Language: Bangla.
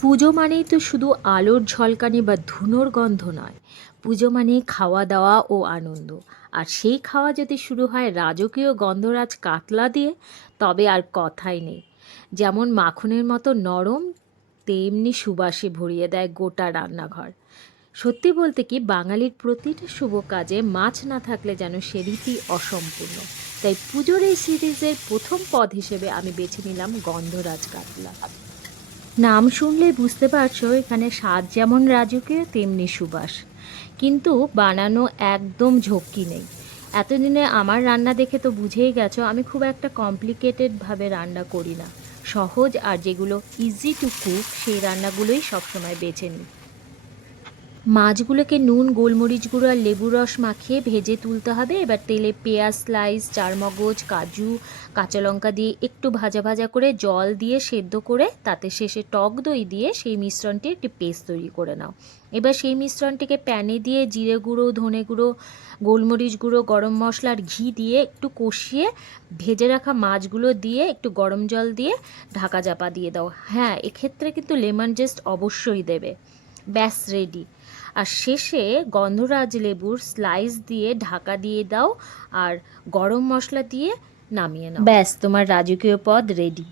পুজো মানেই তো শুধু আলোর ঝলকানি বা ধুনোর গন্ধ নয়। পুজো মানেই খাওয়া দাওয়া ও আনন্দ। আর সেই খাওয়া যদি শুরু হয় রাজকীয় গন্ধরাজ কাতলা দিয়ে, তবে আর কথাই নেই। যেমন মাখনের মতো নরম, তেমনি সুবাসে ভরিয়ে দেয় গোটা রান্নাঘর। সত্যি বলতে কি, বাঙালির প্রতিটা শুভ কাজে মাছ না থাকলে যেন সে রীতি অসম্পূর্ণ। তাই পুজোর এই সিরিজের প্রথম পদ হিসেবে আমি বেছে নিলাম গন্ধরাজ কাতলা। নাম শুনলেই বুঝতে পারছো এখানে স্বাদ যেমন রাজকীয় তেমনি সুবাস, কিন্তু বানানো একদম ঝক্কি নেই। এতদিনে আমার রান্না দেখে তো বুঝেই গেছো আমি খুব একটা কমপ্লিকেটেড ভাবে রান্না করি না। সহজ আর যেগুলো ইজি টু কুক সেই রান্নাগুলোই সবসময় বেছে নিই। মাছগুলোকে নুন, গোলমরিচ গুঁড়ো আর লেবুর রস মাখিয়ে ভেজে তুলতে হবে। এবার তেলে পেঁয়াজ স্লাইস, চারমগজ, কাজু, কাঁচা লঙ্কা দিয়ে একটু ভাজা ভাজা করে জল দিয়ে সেদ্ধ করে তাতে শেষে টক দই দিয়ে সেই মিশ্রণটি একটি পেস্ট তৈরি করে নাও। এবার সেই মিশ্রণটিকে প্যানে দিয়ে জিরে গুঁড়ো, ধনে গুঁড়ো, গোলমরিচ গুঁড়ো, গরম মশলা আর ঘি দিয়ে একটু কষিয়ে ভেজে রাখা মাছগুলো দিয়ে একটু গরম জল দিয়ে ঢাকা চাপা দিয়ে দাও। হ্যাঁ, এক্ষেত্রে কিন্তু লেমন জেস্ট অবশ্যই দেবে। ব্যাস রেডি। আর শেষে গন্ধরাজ লেবুর স্লাইস দিয়ে ঢাকা দিয়ে দাও আর গরম মশলা দিয়ে নামিয়ে নাও। ব্যাস, তোমার রাজকীয় পদ রেডি।